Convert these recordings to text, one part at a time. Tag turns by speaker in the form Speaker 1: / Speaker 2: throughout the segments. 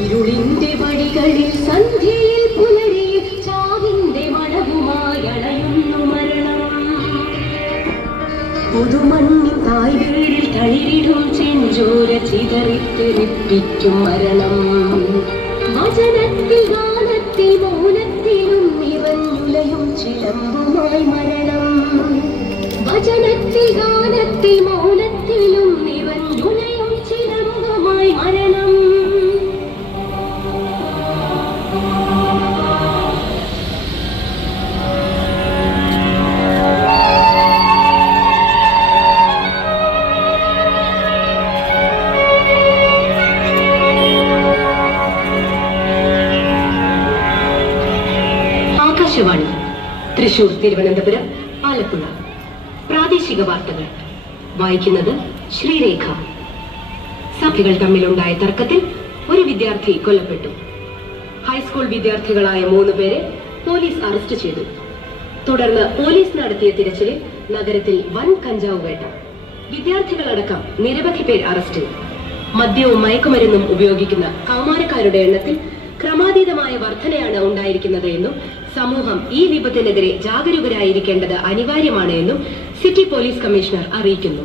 Speaker 1: ഇരുളിന്റെ വടികളിൽ സന്ധ്യയിൽ പുലരിയിൽ ചാവിന്റെ മടവുമായണയുന്നു മരണം. പുതുമണ്ണിൻ തായ് തളിരിടും കളിരിടും ചെഞ്ചോര ചിതറിത്തെറിപ്പിക്കും മരണം. വചനത്തിൽ ഗാനത്തിൽ മൗനത്തിലും ആകാശവാണി. തൃശൂർ തിരുവനന്തപുരം ആലപ്പുഴ. പ്രാദേശിക വാർത്തകൾ. വായിക്കുന്നത് ശ്രീരേഖ. സഭികൾ തമ്മിലുണ്ടായ തർക്കത്തിൽ ഒരു വിദ്യാർത്ഥി കൊല്ലപ്പെട്ടു. ഹൈസ്കൂൾ വിദ്യാർത്ഥികളായ മൂന്ന് പേരെ പോലീസ് അറസ്റ്റ് ചെയ്തു. തുടർന്ന് പോലീസ് നടത്തിയ തിരച്ചിലിൽ നഗരത്തിൽ വൻ കഞ്ചാവ് വേട്ട. വിദ്യാർത്ഥികളടക്കം നിരവധി പേർ അറസ്റ്റിൽ മദ്യവും മയക്കുമരുന്നും ഉപയോഗിക്കുന്ന കൗമാരക്കാരുടെ എണ്ണത്തിൽ ക്രമാതീതമായ വർധനയാണ് ഉണ്ടായിരിക്കുന്നത് എന്നും സമൂഹം ഈ വിപത്തിനെതിരെ ജാഗരൂകരായിരിക്കേണ്ടത് അനിവാര്യമാണ് എന്നും സിറ്റി പോലീസ് കമ്മീഷണർ അറിയിക്കുന്നു.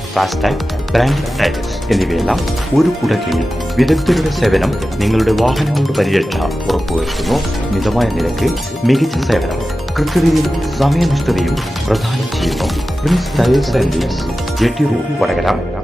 Speaker 2: FASTag brand tyres എന്നിവയെല്ലാം ഒരു കുടക്കീഴിൽ വിദഗ്ധരുടെ സേവനം നിങ്ങളുടെ വാഹനങ്ങളുടെ പരിരക്ഷ ഉറപ്പുവരുത്തുന്നു. മിതമായ നിരക്ക് മികച്ച സേവനം കൃത്യതയും സമയനിഷ്ഠതയും പ്രദാനം ചെയ്യുന്നു. Prince tyres and JT road Vadakara.